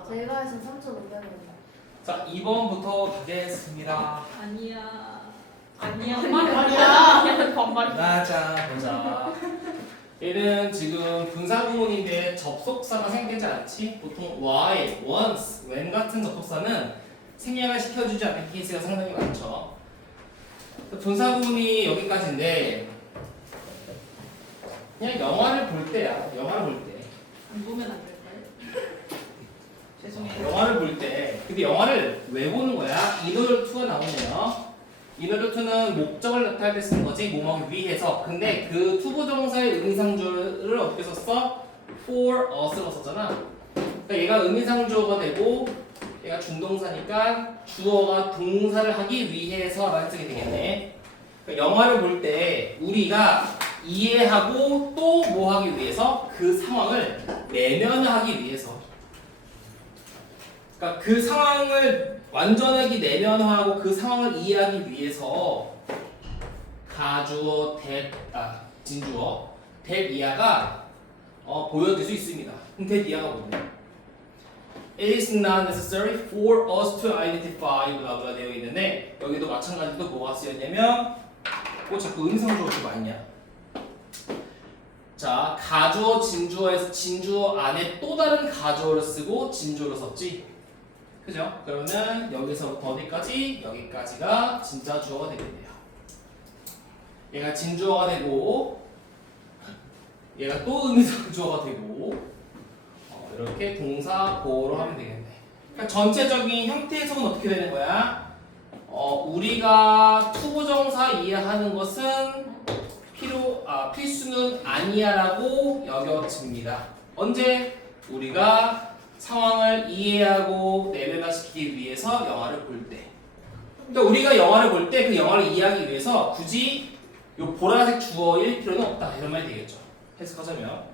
맞아. 제가 해서 3,500원. 자, 2번부터 가겠습니다. 아니야. 아니야. 반말이야. 반말이야. 가자 보자. 얘는 지금 분사구문인데 접속사가 생기지 않지? 보통 why, once, when 같은 접속사는 생략을 시켜주지 않는 케이스가 상당히 많죠. 분사구문이 여기까지인데 그냥 영화를 볼 때야. 영화를 볼 때. 안 보면 안 될까요? 죄송해요. 영화를 볼 때. 근데 영화를 왜 보는 거야? in order to가 나오네요. in order to는 목적을 나타낼 때 쓰는 거지. 뭐뭐 위해서. 근데 그 투부정사의 의미상조를 어떻게 썼어? for us로 썼잖아. 그러니까 얘가 의미상조가 되고 얘가 중동사니까 주어가 동사를 하기 위해서라는 쓰게 되겠네. 그러니까 영화를 볼 때 우리가 이해하고 또 뭐 하기 위해서? 그 상황을 내면화하기 위해서. 그러니까 그 상황을 완전하게 내면화하고 그 상황을 이해하기 위해서 가주어, 진주어, 대이하가 보여줄 수 있습니다. 그럼 대이하가 뭐냐? It is not necessary for us to identify blah 되어 있는데 여기도 마찬가지로 뭐가 쓰였냐면 자꾸 음성조가 이렇게 많냐? 자, 가주어, 진주어에서 진주어 안에 또 다른 가주어를 쓰고 진주어를 썼지. 그죠? 그러면 여기서부터 어디까지? 여기까지가 진짜 주어가 되겠네요. 얘가 진주어가 되고 얘가 또 의미상주어가 되고 이렇게 동사 보어로 하면 되겠네. 그러니까 전체적인 형태에서는 어떻게 되는 거야? 우리가 투부정사 이해하는 것은 필수는 아니야라고 여겨집니다. 언제? 우리가 상황을 이해하고 내면화시키기 위해서 영화를 볼 때. 그러니까 우리가 영화를 볼 때 그 영화를 이해하기 위해서 굳이 요 보라색 주어일 필요는 없다. 이런 말이 되겠죠. 해석하자면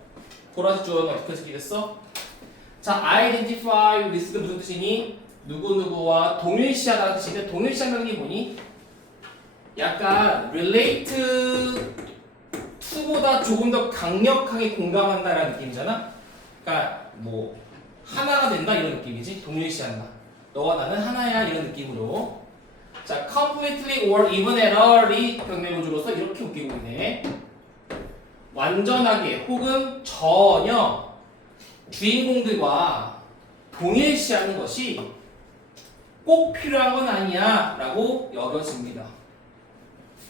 보라색 주어는 어떻게 해석이 됐어? 자, identify with가 무슨 뜻이니? 누구누구와 동일시하다는 뜻인데 동일시한다는 게 뭐니? 약간 relate to보다 조금 더 강력하게 공감한다라는 느낌이잖아. 그러니까 뭐 하나가 된다 이런 느낌이지. 동일시한다. 너와 나는 하나야 이런 느낌으로. 자, completely or even at all이 병명구조로서 이렇게 웃기고 있네. 완전하게 혹은 전혀 주인공들과 동일시하는 것이 꼭 필요한 건 아니야 라고 여겨집니다.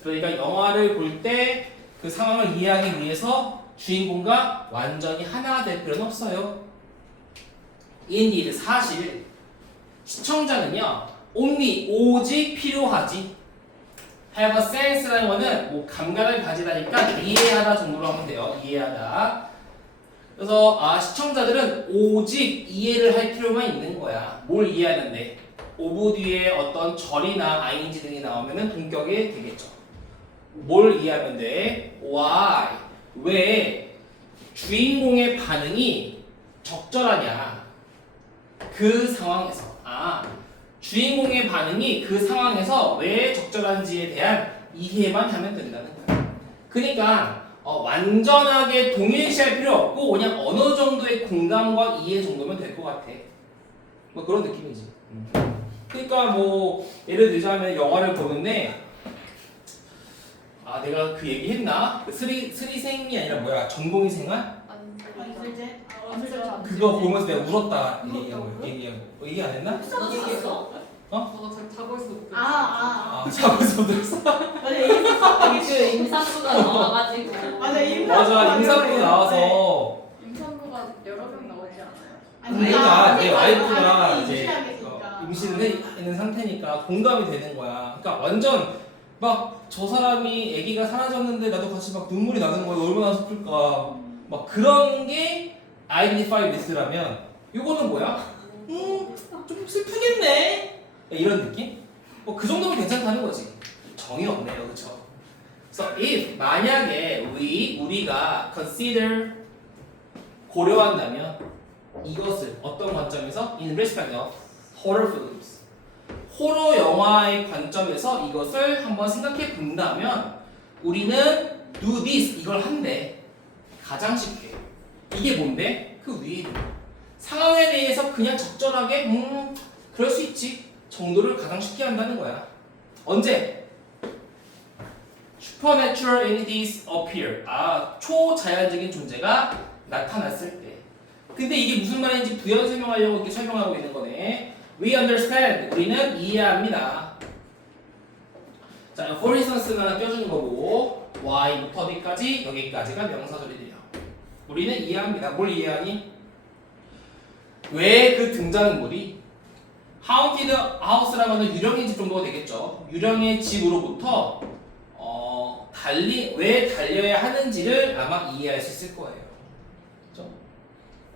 그러니까 영화를 볼 때 그 상황을 이해하기 위해서 주인공과 완전히 하나가 될 필요는 없어요. Indeed, 사실 시청자는요 only 오직 필요하지. have a sense라는 거는 뭐 감각을 가지다니까 이해하다 정도로 하면 돼요. 이해하다. 그래서 시청자들은 오직 이해를 할 필요만 있는 거야. 뭘 이해하는데? 오브 뒤에 어떤 절이나 ing 등이 나오면은 동격이 되겠죠. 뭘 이해하면 돼? Why? 왜 주인공의 반응이 적절하냐? 그 상황에서. 주인공의 반응이 그 상황에서 왜 적절한지에 대한 이해만 하면 된다는 거야. 그러니까 완전하게 동일시할 필요 없고 그냥 어느 정도의 공감과 이해 정도면 될 것 같아. 뭐 그런 느낌이지. 그러니까 뭐 예를 들자면 영화를 보는데 내가 그 얘기 했나? 스리생이 아니라 뭐야? 전공의 생활? 언슬제? 그거 보면서 내가 울었다 얘기 안 했나? 너 얘기했어? 어? 너 자고 있어. 자고서 들었어. 맞아, 임산부. 그 임산부가 나와가지고. 맞아, 임산부. 맞아, 임산부 나와서 임산부가 여러 명 나오지 않아요? 그러니까 내 와이프가 아니, 이제 임신하게 있으니까. 임신을 해 있는 상태니까 공감이 되는 거야. 그러니까 완전 막 저 사람이 아기가 사라졌는데 나도 같이 막 눈물이 나는 거야. 얼마나 슬플까. 막 그런 게 identify with라면 이거는 뭐야? 좀 슬프겠네. 이런 느낌? 뭐 그 정도면 괜찮다는 거지. 정이 없네요, 그렇죠? So if 만약에 우리가 consider 고려한다면 이것을 어떤 관점에서 in respect of horror films 호러 영화의 관점에서 이것을 한번 생각해 본다면 우리는 do this 이걸 한대. 가장 쉽게 이게 뭔데? 그 위에 있는 거. 상황에 대해서 그냥 적절하게 그럴 수 있지 정도를 가상쉽게 한다는 거야. 언제? Supernatural entities appear. 초자연적인 존재가 나타났을 때. 근데 이게 무슨 말인지 부연 설명하려고 이렇게 설명하고 있는 거네. We understand. 우리는 이해합니다. 자, for instance는 하나 껴주는 거고 Y부터 어디까지? 여기까지가 명사절이래요. 우리는 이해합니다. 뭘 이해하니? 왜 그 등장인물이 Haunted House라고 하는 유령의 집 정도가 되겠죠. 유령의 집으로부터 왜 달려야 하는지를 아마 이해할 수 있을 거예요. 그렇죠?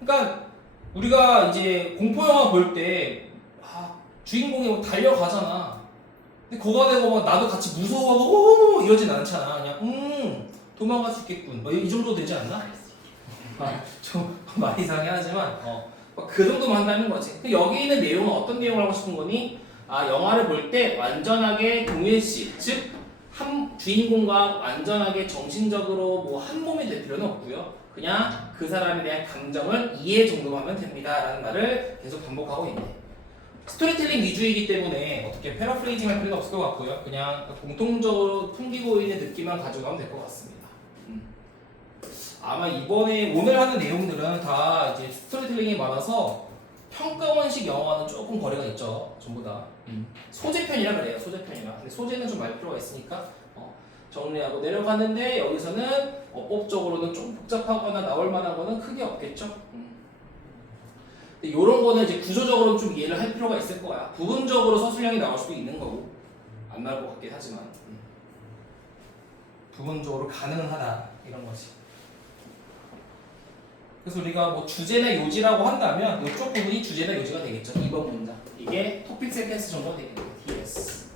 그러니까 우리가 이제 공포 영화 볼 때 주인공이 뭐 달려가잖아. 근데 거가 되고 막 나도 같이 무서워하고 이러진 않잖아. 그냥 도망갈 수 있겠군. 이 정도 되지 않나? 좀 많이 이상하긴 하지만 그 정도만 한다는 거지. 여기 있는 내용은 어떤 내용을 하고 싶은 거니? 영화를 볼 때 완전하게 동일시, 즉 한 주인공과 완전하게 정신적으로 뭐 한 몸이 될 필요는 없고요. 그냥 그 사람에 대한 감정을 이해 정도만 하면 됩니다라는 말을 계속 반복하고 있네. 스토리텔링 위주이기 때문에 어떻게 패러프레이징 할 필요는 없을 것 같고요. 그냥 공통적으로 풍기고 있는 느낌만 가져가면 될 것 같습니다. 아마 이번에 오늘 하는 내용들은 다 이제 스토리텔링이 많아서 평가원식 영화는 조금 거리가 있죠. 전부 다. 소재편이라 그래요. 소재편이라. 근데 소재는 좀 알 필요가 있으니까 정리하고 내려갔는데 여기서는 법적으로는 좀 복잡하거나 나올 만한 거는 크게 없겠죠. 근데 이런 거는 이제 구조적으로 좀 이해를 할 필요가 있을 거야. 부분적으로 서술형이 나올 수도 있는 거고 안 나올 것 같긴 하지만 부분적으로 가능하다 이런 거지. 그래서 우리가 뭐 주제나 요지라고 한다면 이쪽 부분이 주제나 요지가 되겠죠. 2번 문장. 이게 토픽 센텐스 정도가 되겠네요. DS.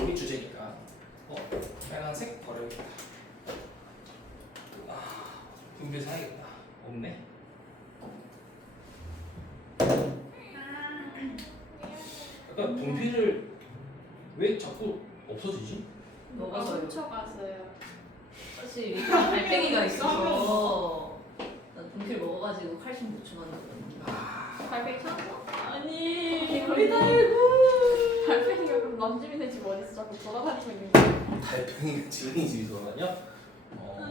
여기 주제니까. 빨간색 버려야겠다. 분필 사야겠다. 없네. 약간 분필을 왜 자꾸 없어지지? 너가 훔쳐갔어요. 사실 이게 달팽이가 있어서 나 분필 먹어가지고 칼슘 보충한다고. 달팽이 찾았어? 아니 거의 다 달팽이가 그럼 남주민의 집 어디서 자꾸 돌아다니고 있는 거야? 달팽이가 지은이 집이 돌아다녀?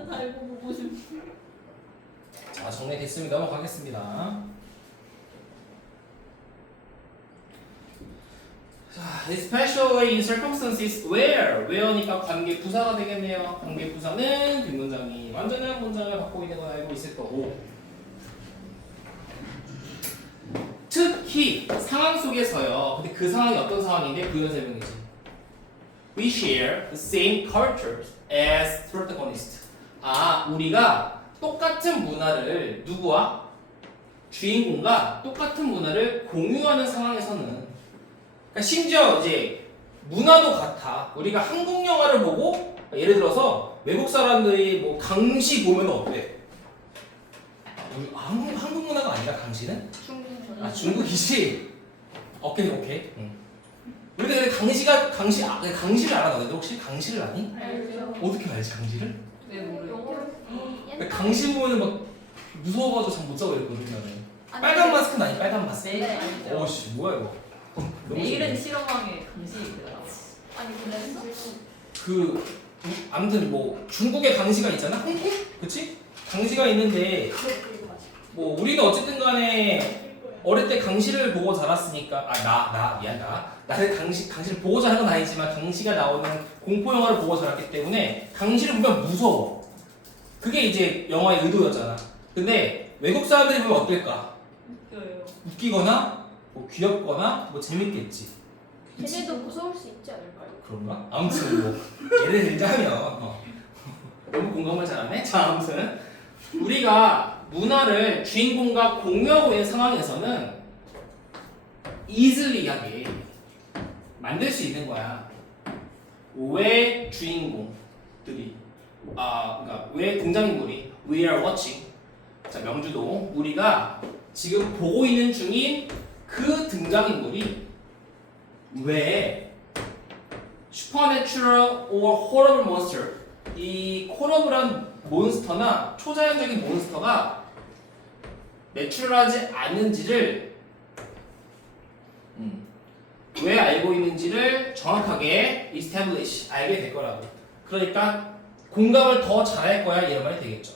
달고 보고 싶어. 자, 정리됐습니다. 넘어가겠습니다. 자, especially in circumstances where니까 관계 부사가 되겠네요. 관계 부사는 뒷문장이 완전한 문장을 갖고 있는 걸 알고 있을 거고, 특히 상황 속에서요. 근데 그 상황이 어떤 상황인데 부연 설명이지. We share the same cultures as protagonist. 우리가 똑같은 문화를 누구와? 주인공과 똑같은 문화를 공유하는 상황에서는, 그러니까 심지어 이제 문화도 같아. 우리가 한국 영화를 보고 예를 들어서 외국 사람들이 뭐 강시 보면 어때? 한국 문화가 아니라 강시는? 중국이지. 오케이. 우리가 강시를 알아 너네들 혹시 강시를 아니? 알죠. 어떻게 알지 강시를? 왜 모르겠어? 강시 보면은 막 무서워가지고 잠 못 자고 이랬거든 나는. 빨간 마스크는 아니 빨간 마스크. 내일 아니죠. 오씨 뭐야 이거. 너무 내일은 심해. 실험왕의 강시이더라고. 아니 그랬어? 아무튼 뭐 중국에 강시가 있잖아. 홍콩? 그치? 강시가 있는데 뭐 우리는 어쨌든 간에 어릴 때 강시를 보고 자랐으니까 나는 강시를 보고 자란 건 아니지만 강시가 나오는 공포 영화를 보고 자랐기 때문에 강시를 보면 무서워. 그게 이제 영화의 의도였잖아. 근데 외국 사람들이 보면 어떨까? 웃겨요. 웃기거나 뭐 귀엽거나 뭐 재밌겠지. 그치? 걔네도 무서울 수 있지 않을까요? 그런가? 아무튼 뭐 예를 들자면 너무 공감을 잘하네. 자, 아무튼 우리가 문화를 주인공과 공유하고 있는 상황에서는 easily하게 만들 수 있는 거야. 왜 주인공들이 그러니까 왜 등장인물이 we are watching. 자, 명주동 우리가 지금 보고 있는 중인 그 등장인물이 왜 supernatural or horrible monster 이 horrible한 몬스터나 초자연적인 몬스터가 내추럴하지 않은지를 왜 알고 있는지를 정확하게 establish 알게 될 거라고. 그러니까 공감을 더 잘할 거야 이런 말이 되겠죠.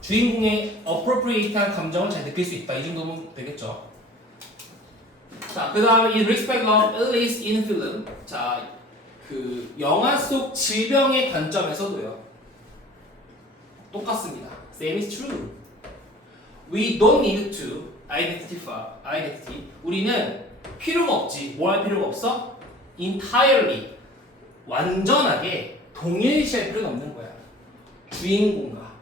주인공의 appropriate한 감정을 잘 느낄 수 있다 이 정도면 되겠죠. 자, 그 다음에 in respect of illness in film. 자, 그 영화 속 질병의 관점에서도요. 똑같습니다. Same is true. We don't need to identity. 우리는 필요가 없지. 뭐 할 필요가 없어? entirely. 완전하게 동일시할 필요는 없는 거야. 주인공과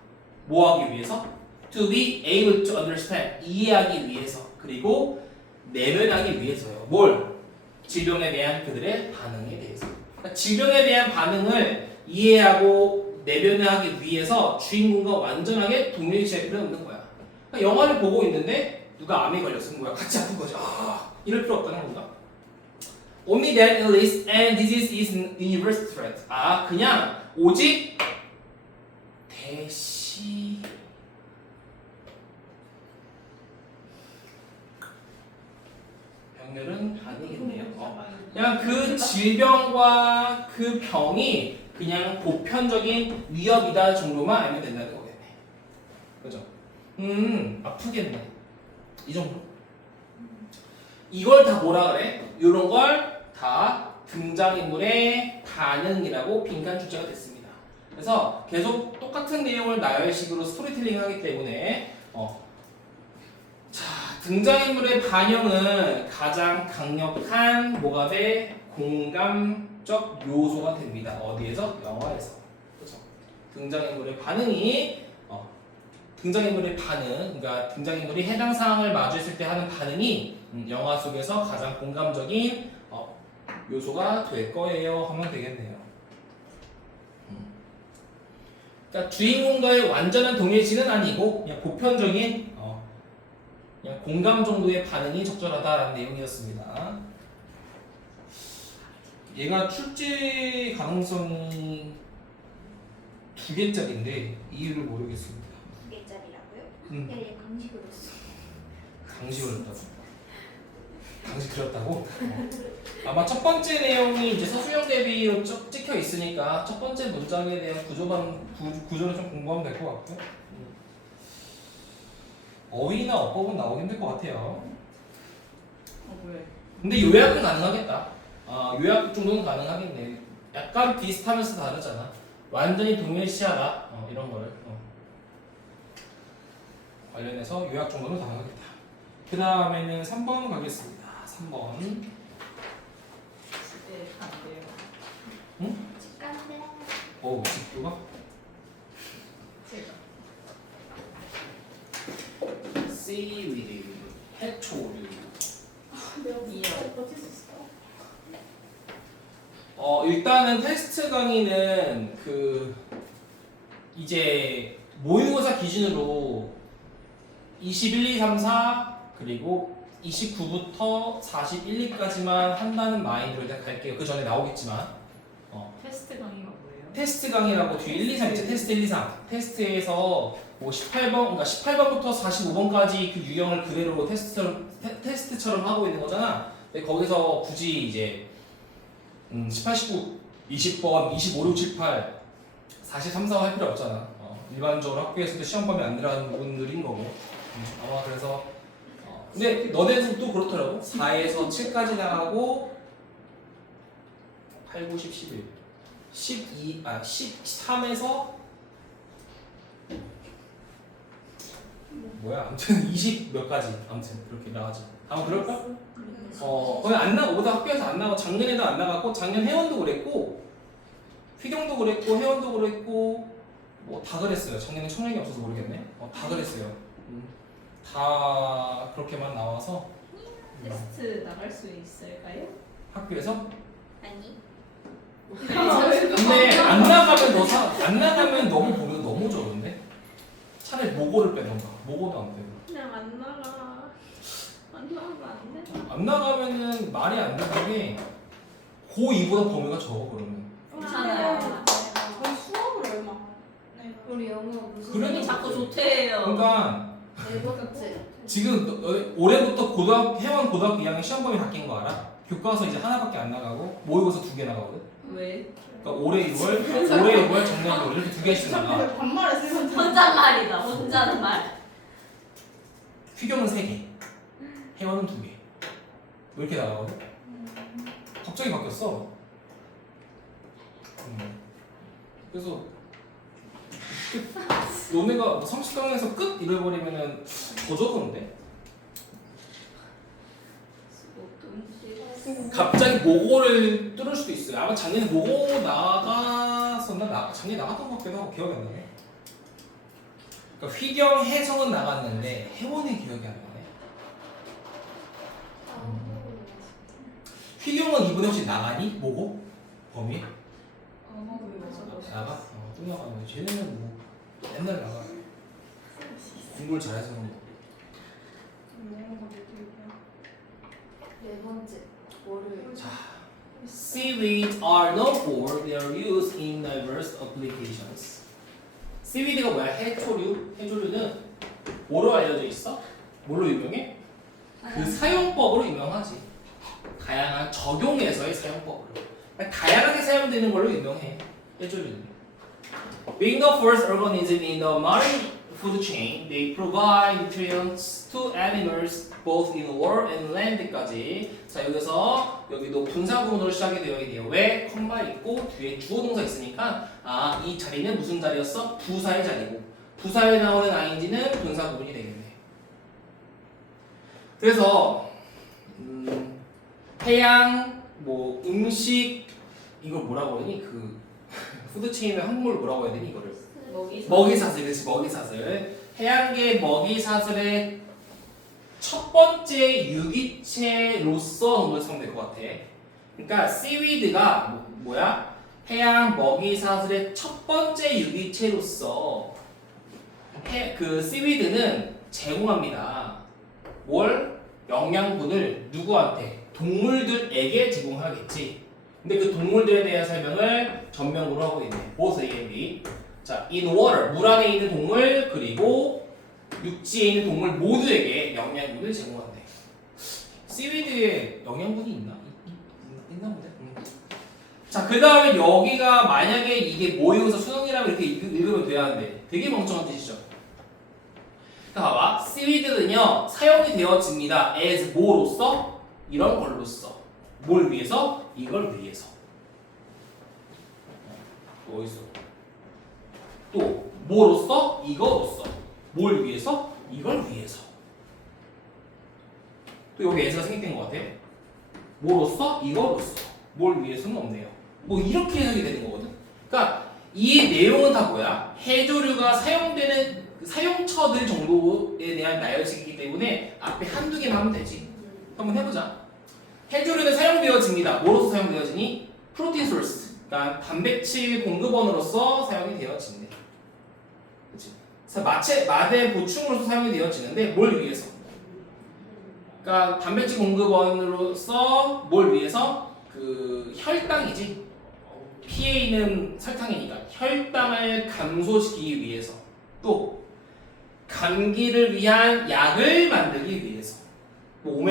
뭐 하기 위해서? To be able to understand. 이해하기 위해서. 그리고 내면하기 위해서요. 뭘? 질병에 대한 그들의 반응에 대해서. 그러니까 질병에 대한 반응을 이해하고 내면하기 위해서 주인공과 완전하게 동일시할 필요는 없는 거야. 그러니까 영화를 보고 있는데 누가 암에 걸렸으면 뭐야? 같이 아픈 거죠. 이럴 필요 없다는 건가? Only that illness and disease is universal threat. 그냥 오직 대시 병렬은 아니겠네요. 그냥 그 질병과 그 병이 그냥 보편적인 위협이다 정도만 알면 된다는 거겠네. 그죠? 아프겠네. 이 정도. 이걸 다 뭐라 그래? 이런 걸 다 등장인물의 반응이라고 빈칸 출제가 됐습니다. 그래서 계속 똑같은 내용을 나열식으로 스토리텔링 하기 때문에 자, 등장인물의 반영은 가장 강력한 뭐가 돼? 공감적 요소가 됩니다. 어디에서? 영화에서. 그렇죠? 등장인물의 반응이 등장인물의 반응, 그러니까 등장인물이 해당 상황을 마주했을 때 하는 반응이 영화 속에서 가장 공감적인 요소가 될 거예요 하면 되겠네요. 그러니까 주인공과의 완전한 동일시는 아니고 그냥 보편적인 그냥 공감 정도의 반응이 적절하다라는 내용이었습니다. 얘가 출제 가능성이 2개짜리인데 이유를 모르겠습니다. 2개짜리라고요? 얘 강식으로 써. 강식을 했다고? 강식 그렸다고? 아마 첫 번째 내용이 이제 서술형 대비로 찍혀 있으니까 첫 번째 문장에 대한 구조를 좀 공부하면 될 것 같고요. 어휘나 어법은 나오기 힘들 것 같아요. 왜? 근데 요약은 가능하겠다. 요약 정도는 가능하겠네. 약간 비슷하면서 다르잖아. 완전히 동일시하다. 이런 거를 관련해서 요약 정도는 가능하겠다. 그 다음에는 3번 가겠습니다. 3번. 네, 안 돼요. 응? 직관대. 집도가? 제가. 씨위드, 해초류. 내가 이해요. 버틸 수 있어. 일단은 테스트 강의는 이제 모의고사 기준으로 21, 2, 3, 4 그리고 29부터 41, 2까지만 한다는 마인드로 일단 갈게요. 그 전에 나오겠지만 테스트 강의가 뭐예요? 테스트 강의라고 뒤에 1, 2, 3 있죠. 테스트 1, 2, 3 테스트에서 뭐 18번, 그러니까 18번부터 45번까지 그 유형을 그대로 테스트처럼 하고 있는 거잖아. 근데 거기서 굳이 이제 18, 19, 20번, 25, 6, 7, 8 43, 4 할 필요 없잖아. 일반적으로 학교에서도 시험 범위 안 들어가는 부분들인 거고. 아마 그래서 근데 너네도 또 그렇더라고. 4에서 7까지 나가고 8, 9, 10, 11 13에서 뭐야 아무튼 20 몇 가지 아무튼 그렇게 나가지. 아마 그럴까? 거의 안 나오다 학교에서 안 나가. 작년에도 안 나갔고 작년 회원도 그랬고 휘경도 그랬고 회원도 그랬고 뭐 다 그랬어요. 작년에 청량이 없어서 모르겠네. 다 그랬어요. 다 그렇게만 나와서 테스트 나갈 수 있을까요? 학교에서 아니. 근데 안 나가면 너무 보면 너무 적은데 차라리 모고를 빼던가. 모고도 안 빼고 그냥 안 나가. 안 나가면 안 돼. 안 나가면은 말이 안 되는 게 고2보다 범위가 적어. 그러면 괜찮아요. 그럼 수업을 얼마? 우리 영어 무슨 그래도 자꾸 좋대요. 그러니까 네 번째. 지금 올해부터 회원 고등학교 2학년 시험 범위 바뀐 거 알아? 교과서 이제 하나밖에 안 나가고 모의고사 2개 나가거든. 왜? 그러니까 올해 6월, 작년 6월 이렇게 2개씩 나가. 반말을 쓰면 혼잣말이다. 혼잣말. 휴경은 3개, 회원은 2개. 왜 이렇게 나가거든? 갑자기 바뀌었어. 그래서 너네가 30강에서 끝 이래버리면은 더 적은데? 갑자기 모고를 뚫을 수도 있어요. 아마 작년에 모고 나갔었나? 작년에 나갔던 것 같기도 하고 기억이 안 나네. 그러니까 휘경, 해성은 나갔는데 해원이 기억이 안 나네. 휘경은 이번에 혹시 나가니? 모고? 범위? 나가? 또 나가네. 쟤네는 뭐 맨날 나가. 공부를 잘해서 그런 거. 네 번째. 월요일. 자, seaweed are known for their use in diverse applications. seaweed가 뭐야? 해초류. 해조류는 뭐로 알려져 있어? 뭘로 유명해? 그 사용법으로 유명하지. 다양한 적용에서의 사용법으로. 다양하게 사용되는 걸로 유명해. 해조류는. Being the first organism in the marine food chain, they provide nutrients to animals both in water and land까지. 자, 여기도 분사 구문으로 시작이 되어 있네요. 왜? 컴마 있고 뒤에 주어 동사 있으니까 이 자리는 무슨 자리였어? 부사의 자리고 부사에 나오는 ing는 분사 구문이 되겠네. 그래서 해양, 뭐 음식 이걸 뭐라고 하니? 그 푸드체인의 한국말로 뭐라고 해야 되니 이거를? 먹이사슬. 그렇지, 먹이사슬. 해양계 먹이사슬의 첫 번째 유기체로서 정도 사용될 것 같아. 그러니까 seaweed가 뭐야? 해양 먹이사슬의 첫 번째 유기체로서 그 seaweed는 제공합니다. 뭘? 영양분을 누구한테? 동물들에게 제공하겠지. 근데 그 동물들에 대한 설명을 전면으로 하고 있네. both A and B. 자, in water 물 안에 있는 동물 그리고 육지에 있는 동물 모두에게 영양분을 제공한대. seaweed에 영양분이 있나? 있나 보네. 자, 그 다음에 여기가 만약에 이게 모의고사 수능이라면 이렇게 읽으면 돼야 하는데 되게 멍청한 뜻이죠. 자, 봐봐. seaweed는요 사용이 되어집니다. as 뭐로써? 이런 걸로써. 뭘 위해서? 이걸 위해서. 또 어딨어? 또 뭐로써? 이거로써. 뭘 위해서? 이걸 위해서. 또 여기 S가 생략된 것 같아. 뭐로써? 이거로써. 뭘 위해서는 없네요. 뭐 이렇게 해석이 되는 거거든. 그러니까 이 내용은 다 뭐야? 해조류가 사용되는 사용처들 정도에 대한 나열식이기 때문에 앞에 한두 개만 하면 되지. 한번 해보자. 해조류는 사용되어집니다. 뭐로서 사용되어지니? 프로틴 소스. 그러니까 단백질 공급원으로서 사용이 되어진대. 그렇지? 마대 보충으로서 사용이 되어지는데 뭘 위해서? 그러니까 단백질 공급원으로서 뭘 위해서? 그 혈당이지. 피에 있는 설탕이니까 혈당을 감소시키기 위해서. 또 감기를 위한 약을 만들기 위해서. 뭐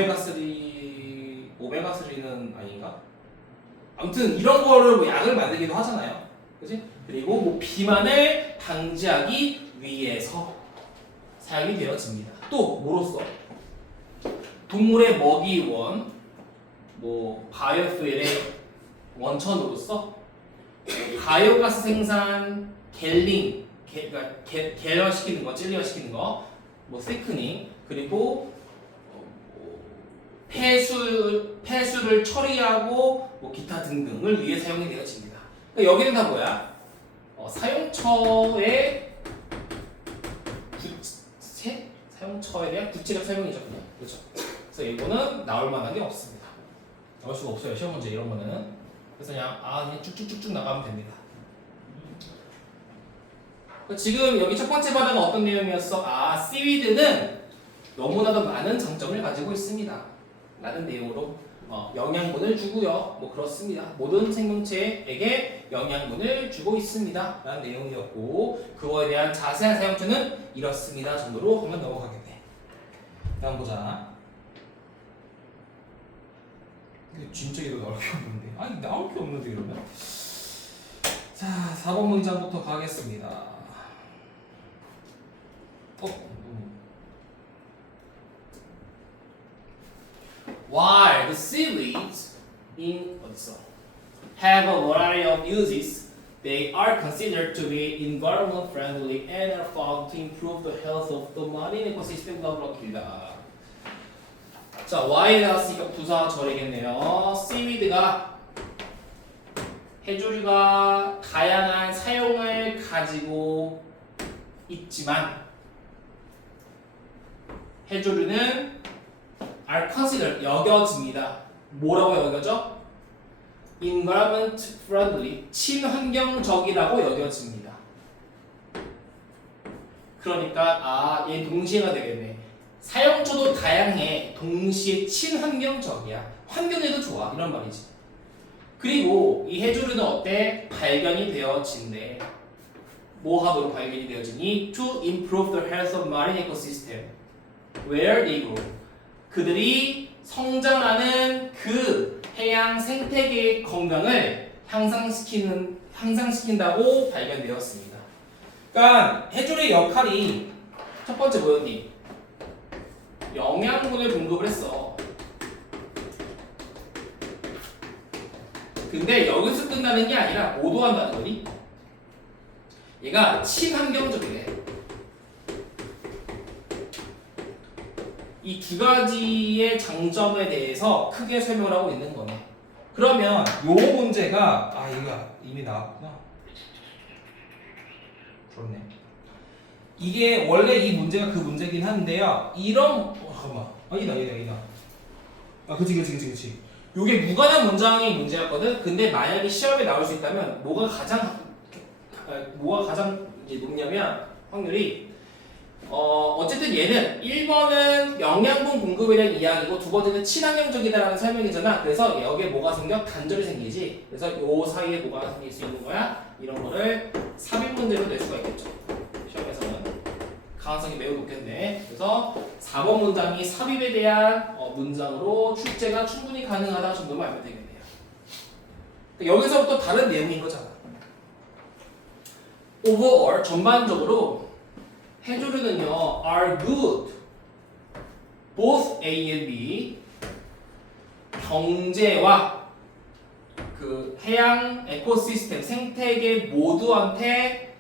오메가3는 아닌가? 아무튼 이런 거를 뭐 약을 만들기도 하잖아요. 그지? 그리고 뭐 비만을 방지하기 위해서 사용이 되어집니다. 또 뭐로써? 동물의 먹이원, 뭐 바이오퓨엘의 원천으로서 바이오가스 생산, 갤링, 그러니까 계열시키는 거, 찔리화시키는 거, 뭐 시크닝, 그리고 폐수를 처리하고 뭐 기타 등등을 위해 사용이 되어집니다. 그러니까 여기는 다 뭐야? 사용처의 사용처에 대한 구체적 설명이죠, 그냥. 그렇죠. 그래서 이거는 나올 만한 게 없습니다. 나올 수가 없어요, 시험 문제 이런 거는. 그래서 그냥 쭉쭉쭉쭉 나가면 됩니다. 지금 여기 첫 번째 바다가 어떤 내용이었어? seaweed는 너무나도 많은 장점을 가지고 있습니다. 라는 내용으로 영양분을 주고요. 뭐 그렇습니다. 모든 생명체에게 영양분을 주고 있습니다. 라는 내용이었고 그거에 대한 자세한 사용처는 이렇습니다 정도로 하면 넘어가겠네요. 다음 보자. 이거 진짜 이거 나올 게 없는데. 아니 나올 게 없는데 그러면. 자, 4번 문장부터 가겠습니다. While the seaweeds in 어딨어? Have a variety of uses, they are considered to be environment friendly and are found to improve the health of the marine ecosystem. 나오랍니다. 자, Y에 나왔으니까 부사 절이겠네요. seaweed가 해조류가 다양한 사용을 가지고 있지만 해조류는 are considered 여겨집니다. 뭐라고 여겨져? environment friendly 친환경적이라고 여겨집니다. 그러니까 얘 동시에가 되겠네. 사용처도 다양해. 동시에 친환경적이야. 환경에도 좋아. 이런 말이지. 그리고 이 해조류는 어때? 발견이 되어진대. 뭐하도록 발견이 되어지니? To improve the health of marine ecosystem where they grow. 그들이 성장하는 그 해양 생태계의 건강을 향상시킨다고 발견되었습니다. 그러니까 해조류의 역할이 첫 번째 뭐였니? 영양분을 공급을 했어. 근데 여기서 끝나는 게 아니라 뭐도 한다는 거니? 얘가 친환경적이래. 이 두 가지의 장점에 대해서 크게 설명을 하고 있는 거네. 그러면 요 문제가 얘가 이미 나왔구나. 그렇네. 이게 원래 이 문제가 그 문제긴 한데요. 이런 잠깐만. 아니다. 그치. 요게 무관한 문장의 문제였거든. 근데 만약에 시험에 나올 수 있다면 뭐가 가장 이제 높냐면 확률이 어쨌든 얘는 1번은 영양분 공급에 대한 이야기고 두 번째는 친환경적이다라는 설명이잖아. 그래서 여기에 뭐가 생겨? 단절이 생기지. 그래서 요 사이에 뭐가 생길 수 있는 거야? 이런 거를 삽입 문제로 낼 수가 있겠죠. 시험에서는 가능성이 매우 높겠네. 그래서 4번 문장이 삽입에 대한 문장으로 출제가 충분히 가능하다 정도만 알면 되겠네요. 그러니까 여기서부터 다른 내용인 거잖아. overall 전반적으로 해조류는요 are good both A and B 경제와 그 해양 에코시스템 생태계 모두한테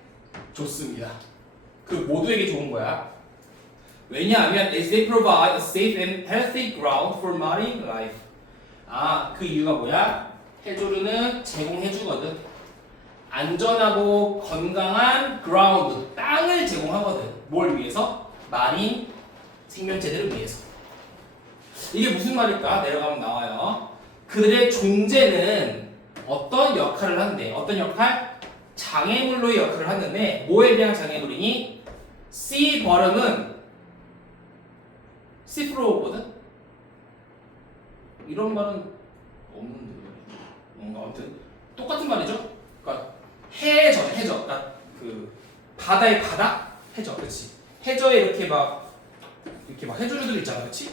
좋습니다. 그 모두에게 좋은 거야. 왜냐하면 as they provide a safe and healthy ground for marine life. 그 이유가 뭐야? 해조류는 제공해주거든. 안전하고 건강한 그라운드, 땅을 제공하거든. 뭘 위해서? 마린 생명체들을 위해서. 이게 무슨 말일까? 내려가면 나와요. 그들의 존재는 어떤 역할을 한대? 어떤 역할? 장애물로의 역할을 하는데 뭐에 대한 장애물이니? C 발음은 C프로거든? 이런 말은 없는데 뭔가 아무튼 똑같은 말이죠? 그러니까 해저 그러니까 그 바다의 바다? 해저, 그렇지. 해저에 이렇게 막 해조류들 있잖아, 그렇지?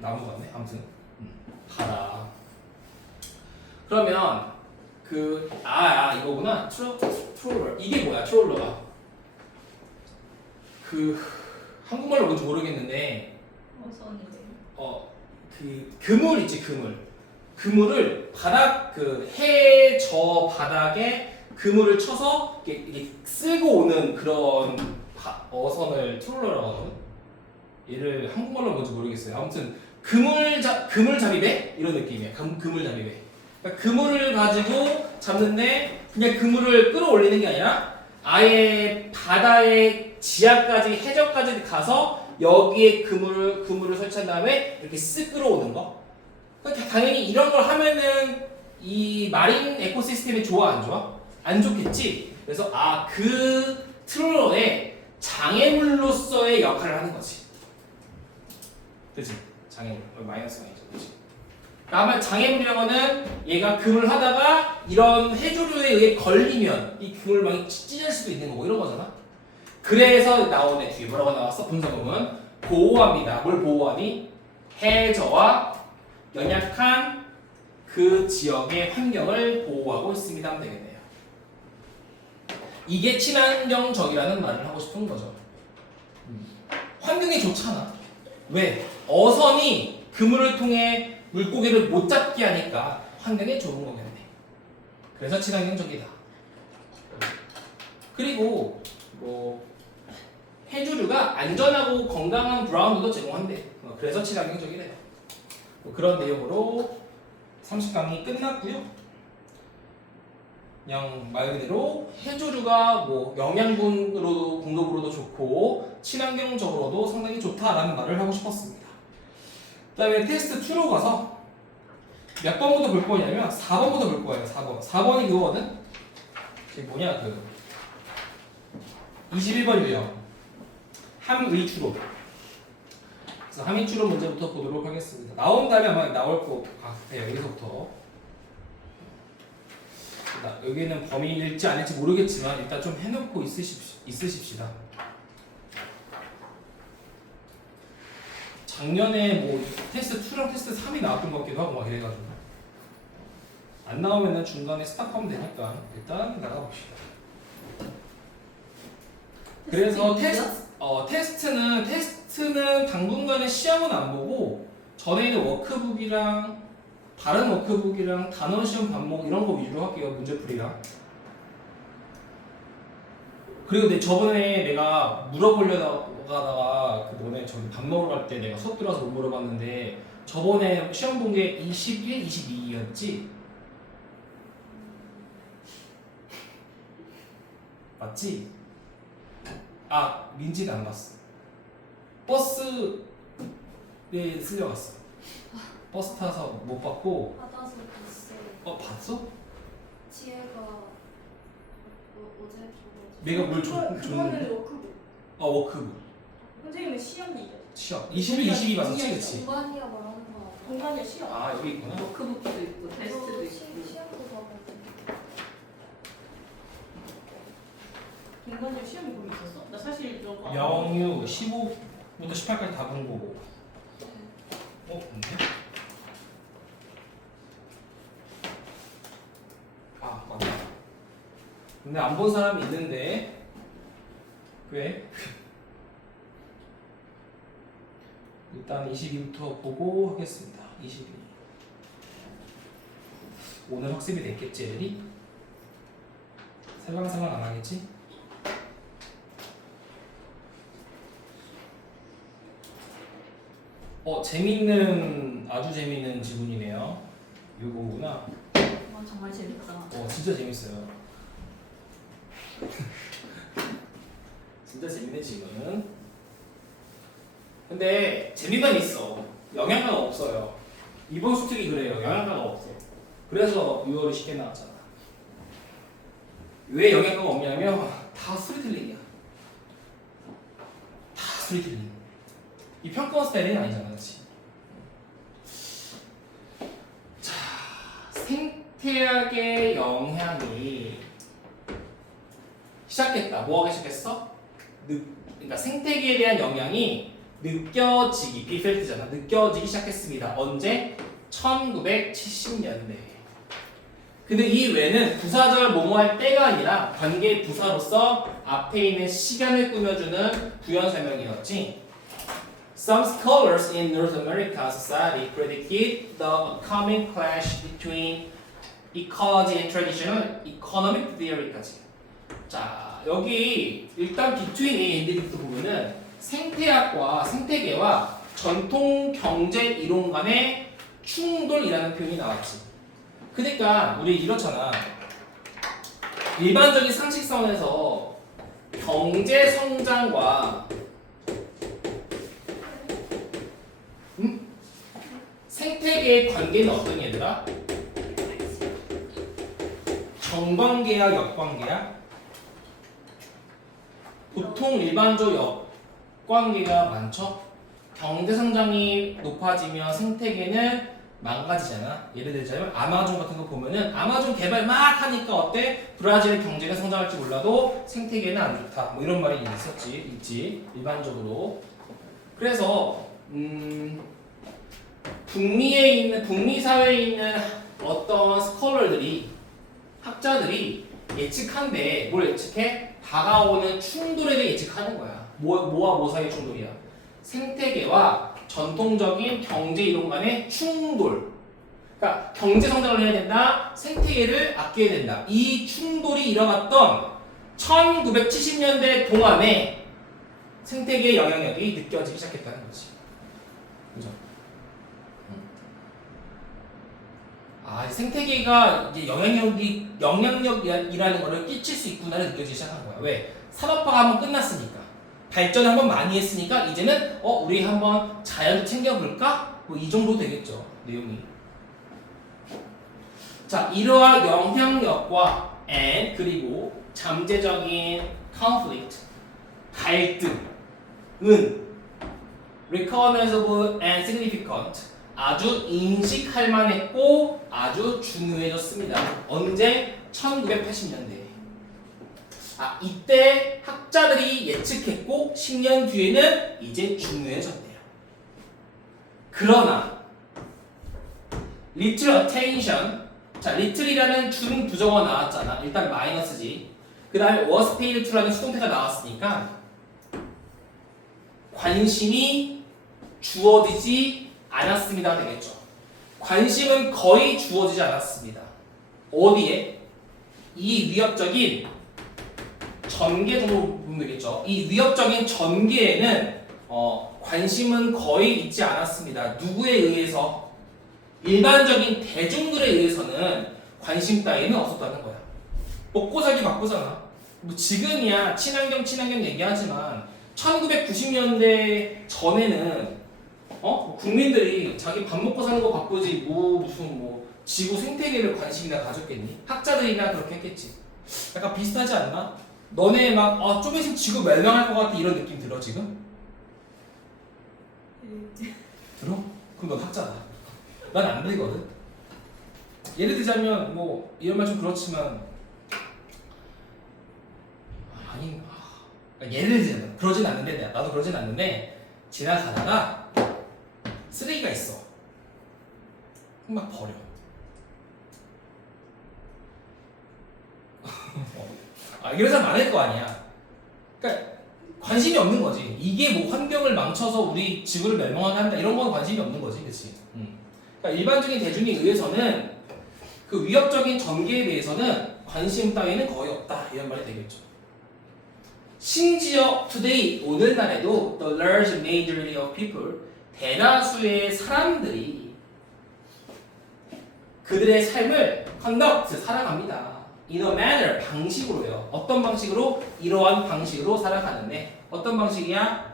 나무 같네, 아무튼 바다. 그러면 이거구나. 트롤러. 이게 뭐야, 트롤러가? 한국말로 뭔지 모르겠는데 그물 있지, 그물을 해저 바닥에 그물을 쳐서 이렇게 쓸고 오는 그런 어선을 트롤러라고 하거든. 얘를 한국말로 뭔지 모르겠어요. 아무튼 그물잡이배 이런 느낌이야. 그물잡이배. 그러니까 그물을 가지고 잡는데 그냥 그물을 끌어올리는 게 아니라 아예 바다의 지하까지 해저까지 가서 여기에 그물을 설치한 다음에 이렇게 쓱 끌어오는 거. 그러니까 당연히 이런 걸 하면은 이 마린 에코시스템이 좋아 안 좋아? 안 좋겠지. 그래서 그 트롤러의 장애물로서의 역할을 하는 거지. 그치? 장애물 마이너스가 있죠. 그치? 다만 장애물이라는 거는 얘가 그물 하다가 이런 해조류에 의해 걸리면 이 그물망이 찢어질 수도 있는 거고 이런 거잖아. 그래서 나오네 뒤에 뭐라고 나왔어? 분사구문 보호합니다. 뭘 보호하니? 해저와 연약한 그 지역의 환경을 보호하고 있습니다 하면 되겠네요. 이게 친환경적이라는 말을 하고 싶은 거죠. 환경이 좋잖아. 왜? 어선이 그물을 통해 물고기를 못 잡게 하니까 환경에 좋은 거겠네. 그래서 친환경적이다. 그리고 뭐 해조류가 안전하고 건강한 브라운도 제공한대. 그래서 친환경적이래요. 뭐 그런 내용으로 30강이 끝났고요. 그냥 말 그대로 해조류가 뭐 영양분으로도 공급으로도 좋고 친환경적으로도 상당히 좋다라는 말을 하고 싶었습니다. 그다음에 테스트 2로 가서 몇 번부터 볼 거냐면 4번부터 볼 거예요. 4번이 그거거든. 지금 뭐냐 21번 유형 함의추론. 그래서 함의추론 문제부터 보도록 하겠습니다. 나온 다음에 아마 나올 것 같아요. 여기서부터. 여기는 범위일지 아닐지 모르겠지만 일단 좀 해놓고 있으십시다. 작년에 뭐 테스트 2랑 테스트 3이 나왔던 것 같기도 하고 막 이래가지고 안 나오면은 중간에 스탑하면 되니까 일단 나가봅시다. 그래서 테스트는 당분간은 시험은 안 보고 전에 있는 워크북이랑 다른 워크북이랑 단어 시험 반복 이런 거 위주로 할게요. 문제풀이랑. 그리고 저번에 내가 물어보려다가 그 뭐네 저기 밥 먹으러 갈 때 내가 수업 들어서 못 물어봤는데 저번에 시험 본 게 21, 22였지? 맞지? 아 민지는 안 봤어. 버스에 쓸려갔어. 버스 타서 못 봤고. 받아서 봤어요. 봤어? 지혜가 어제 저거. 내가 뭘 그거는 줬는데? 워크북. 워크북. 선생님은 시험이죠. 시험. 21, 22 맞았지, 그치? 동반이야 말하는 거. 동반이야 시험. 아 여기 있구나. 워크북도 있고 테스트도 있고. 시험도 봐보고. 동반이야 시험이 거기 있었어? 나 사실 저거. 영유 15부터 18까지 다 본 거고. 뭔데? 아 맞다. 근데 안 본 사람이 있는데 왜? 일단 22부터 보고 하겠습니다. 22. 오늘 학습이 됐겠지 애들이? 살랑살랑 안 하겠지? 아주 재밌는 지문이네요. 이거구나. 정말 재밌다. 진짜 재밌어요. 진짜 재밌네 지금은. 근데 재미만 있어. 영양가가 없어요. 이번 수특이 그래요. 영양가가 없어. 그래서 6월이 쉽게 나왔잖아. 왜 영양가가 없냐면 다 스토리텔링이야. 다 스토리텔링. 이 평가원 스타일이 아니잖아, 그렇지? 자, 생태학의 영향이 시작했다. 뭐 하기 시작했어? 그러니까 생태계에 대한 영향이 느껴지기, 비펠트잖아. 느껴지기 시작했습니다. 언제? 1970년대. 근데 이 외는 부사절 뭐뭐할 때가 아니라 관계 부사로서 앞에 있는 시간을 꾸며주는 부연 설명이었지. Some scholars in North American society predicted the coming clash between ecology and traditional economic theory까지. 자, 여기 일단 between이 인디빅트 보면은 생태학과 생태계와 전통 경제 이론 간의 충돌이라는 표현이 나왔지. 그러니까 우리 이렇잖아. 일반적인 상식선에서 경제 성장과 생태계의 관계는 어떤 얘들아? 정관계야 역관계야? 보통 일반적 역관계가 많죠? 경제 성장이 높아지면 생태계는 망가지잖아. 예를 들자면 아마존 같은 거 보면은 아마존 개발 막 하니까 어때? 브라질의 경제가 성장할지 몰라도 생태계는 안 좋다. 뭐 이런 말이 있지 일반적으로. 그래서 북미 사회에 있는 어떤 스컬러들이 학자들이 예측한데 뭘 예측해? 다가오는 충돌에 대해 예측하는 거야. 뭐와 뭐 사이의 충돌이야? 생태계와 전통적인 경제 이론 간의 충돌. 그러니까 경제 성장을 해야 된다. 생태계를 아껴야 된다. 이 충돌이 일어났던 1970년대 동안에 생태계의 영향력이 느껴지기 시작했다는 거지. 그죠? 아, 생태계가 이제 영향력이라는 거를 끼칠 수 있구나를 느껴지기 시작한 거야. 왜? 산업화가 한번 끝났으니까. 발전 한번 많이 했으니까 이제는 우리 한번 자연을 챙겨볼까? 뭐 이 정도 되겠죠. 내용이. 자, 이러한 영향력과 and 그리고 잠재적인 conflict 갈등은 recognizable and significant 아주 인식할 만했고 아주 중요해졌습니다. 언제? 1980년대. 이때 학자들이 예측했고 10년 뒤에는 이제 중요해졌대요. 그러나 little attention. 자, little이라는 준 부정어 나왔잖아. 일단 마이너스지. 그 다음에 was paid to라는 수동태가 나왔으니까 관심이 주어지지 않았습니다 되겠죠. 관심은 거의 주어지지 않았습니다. 어디에? 이 위협적인 전개 정도 보면 되겠죠. 이 위협적인 전개에는 관심은 거의 있지 않았습니다. 누구에 의해서? 일반적인 대중들에 의해서는 관심 따위는 없었다는 거야. 먹고 살기 바쁘잖아. 뭐 지금이야 친환경 얘기하지만 1990년대 전에는 국민들이 자기 밥 먹고 사는 거 바쁘지 무슨 지구 생태계를 관심이나 가졌겠니? 학자들이나 그렇게 했겠지. 약간 비슷하지 않나? 너네 막 좀 있으면 지구 멸망할 것 같아 이런 느낌 들어 지금? 들어? 그럼 넌 학자다. 난 안 들거든. 예를 들자면 뭐 이런 말 좀 그렇지만 예를 들자면 그러진 않는데 나도 그러진 않는데 지나가다가 쓰레기가 있어. 막 버려. 이런 사람 많을 거 아니야. 그러니까 관심이 없는 거지. 이게 뭐 환경을 망쳐서 우리 지구를 멸망하게 한다 이런 건 관심이 없는 거지, 그렇지? 그러니까 일반적인 대중에 의해서는 그 위협적인 전개에 대해서는 관심 따위는 거의 없다 이런 말이 되겠죠. 심지어 today 오늘날에도 the large majority of people 대다수의 사람들이 그들의 삶을 conduct 살아갑니다. in a manner 방식으로요. 어떤 방식으로? 이러한 방식으로 살아가는데 어떤 방식이야?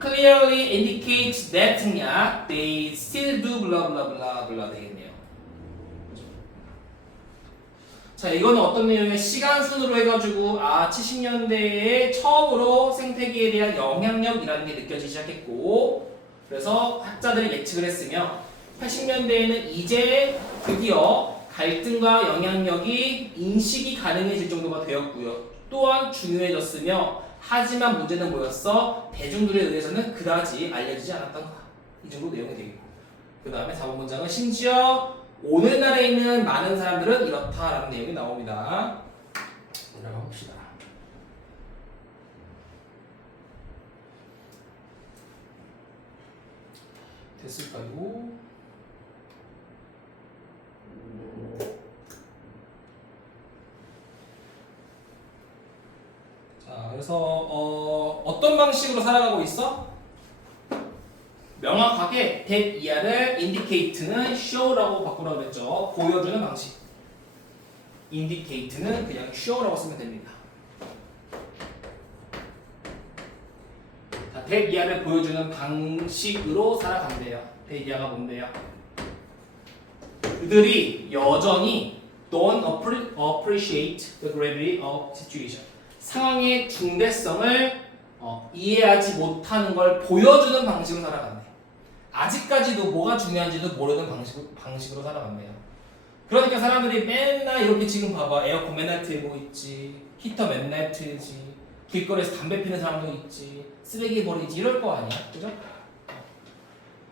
clearly indicates that냐 they still do blah blah blah blah 되겠네요. 자, 이거는 어떤 내용의 시간 순으로 해가지고 70년대에 처음으로 생태계에 대한 영향력이라는 게 느껴지기 시작했고 그래서 학자들이 예측을 했으며 80년대에는 이제 드디어 갈등과 영향력이 인식이 가능해질 정도가 되었고요. 또한 중요해졌으며 하지만 문제는 뭐였어? 대중들에 의해서는 그다지 알려지지 않았던 거야. 이 정도 내용이 되겠고 그 다음에 4번 문장은 심지어 오늘날에 있는 많은 사람들은 이렇다라는 내용이 나옵니다. 올라가 봅시다. 됐을까요? 자, 그래서 어떤 방식으로 살아가고 있어? 명확하게 that 이하를 indicate는 show라고 바꾸라고 했죠. 보여주는 방식. indicate는 그냥 show라고 쓰면 됩니다. 자, that 이하를 보여주는 방식으로 살아간대요. that 이하가 뭔데요? 그들이 여전히 don't appreciate the gravity of situation. 상황의 중대성을 이해하지 못하는 걸 보여주는 방식으로 살아간대. 아직까지도 뭐가 중요한지도 모르는 방식으로 살아간대요. 그러니까 사람들이 맨날 이렇게 지금 봐봐. 에어컨 맨날 틀고 있지. 히터 맨날 틀지. 길거리에서 담배 피는 사람도 있지. 쓰레기 버리지. 이럴 거 아니야. 그죠?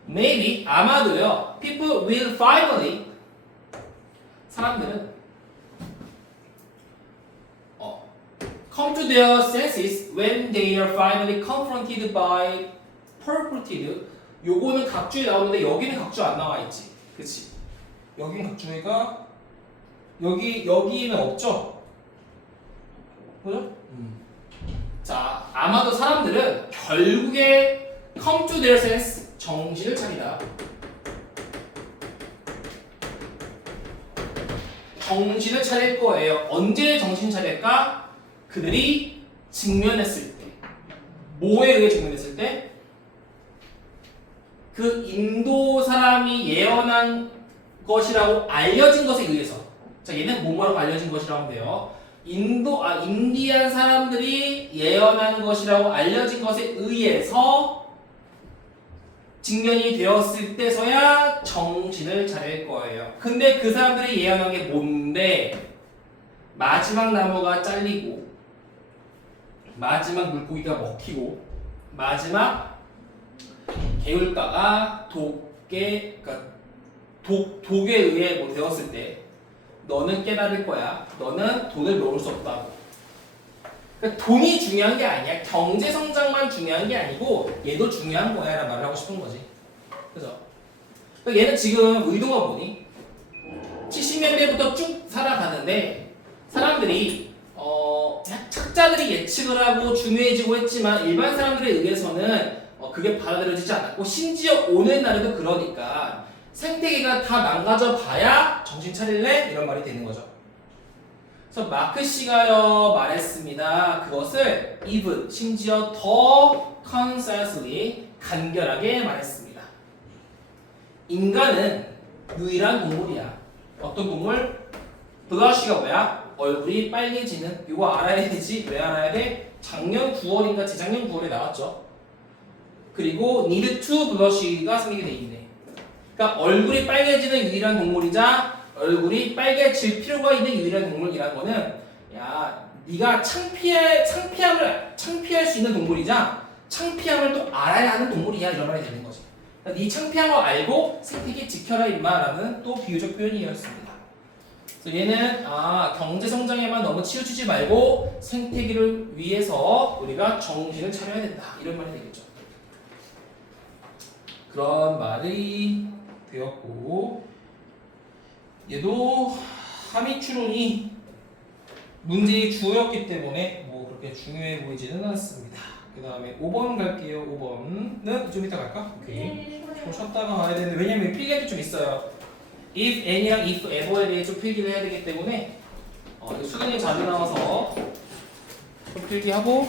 Maybe, 아마도요. People will finally, 사람들은 come to their senses when they are finally confronted by purported. 요거는 각주에 나오는데 여기는 각주 안 나와 있지. 그치? 여기는 각주가 여기는 없죠? 그죠? 자, 아마도 사람들은 결국에 come to their sense, 정신을 차리다. 정신을 차릴 거예요. 언제 정신 차릴까? 그들이 직면했을 때. 뭐에 의해 직면했을 때? 그 인도 사람이 예언한 것이라고 알려진 것에 의해서. 자, 얘는 뭐라고 알려진 것이라고 하면 돼요. 인디안 사람들이 예언한 것이라고 알려진 것에 의해서 직면이 되었을 때서야 정신을 차릴 거예요. 근데 그 사람들이 예언한 게 뭔데? 마지막 나무가 잘리고, 마지막 물고기가 먹히고, 마지막 개울가가 독에 의해 뭐 되었을 때 너는 깨달을 거야. 너는 돈을 놓을 수 없다고. 그러니까 돈이 중요한 게 아니야. 경제 성장만 중요한 게 아니고 얘도 중요한 거야 라는 말을 하고 싶은 거지. 그죠? 그러니까 얘는 지금 의도가 뭐니? 70년대부터 쭉 살아가는데 사람들이 학자들이 예측을 하고 중요해지고 했지만 일반 사람들에 의해서는 그게 받아들여지지 않았고 심지어 오늘날에도 그러니까 생태계가 다 망가져 봐야 정신 차릴래? 이런 말이 되는 거죠. 그래서 마크 씨가요 말했습니다. 그것을 even 심지어 더 concisely 간결하게 말했습니다. 인간은 유일한 동물이야. 어떤 동물? 블러쉬가 뭐야? 얼굴이 빨개지는. 이거 알아야 되지. 왜 알아야 돼? 작년 9월인가 재작년 9월에 나왔죠. 그리고 need to blush가 생기게 돼 있네. 그러니까 얼굴이 빨개지는 유일한 동물이자 얼굴이 빨개질 필요가 있는 유일한 동물이라는 거는 야, 네가 창피할 수 있는 동물이자 창피함을 또 알아야 하는 동물이야 이런 말이 되는 거지. 그러니까 네 창피함을 알고 생태계 지켜라 임마라는 또 비유적 표현이었습니다. 그래서 얘는 경제 성장에만 너무 치우치지 말고 생태계를 위해서 우리가 정신을 차려야 된다 이런 말이 되겠죠. 그런 말이 되었고 얘도 하미추론이 문제의 주였기 때문에 뭐 그렇게 중요해 보이지는 않습니다. 그 다음에 5번 갈게요. 5번은 좀 이따 갈까? 오케이. 좀 쉬었다가 가야 되는데 왜냐면 필기할 게 좀 있어요. if, any랑 if, ever에 대해 좀 필기를 해야 되기 때문에 수능에 자주 나와서 좀 필기하고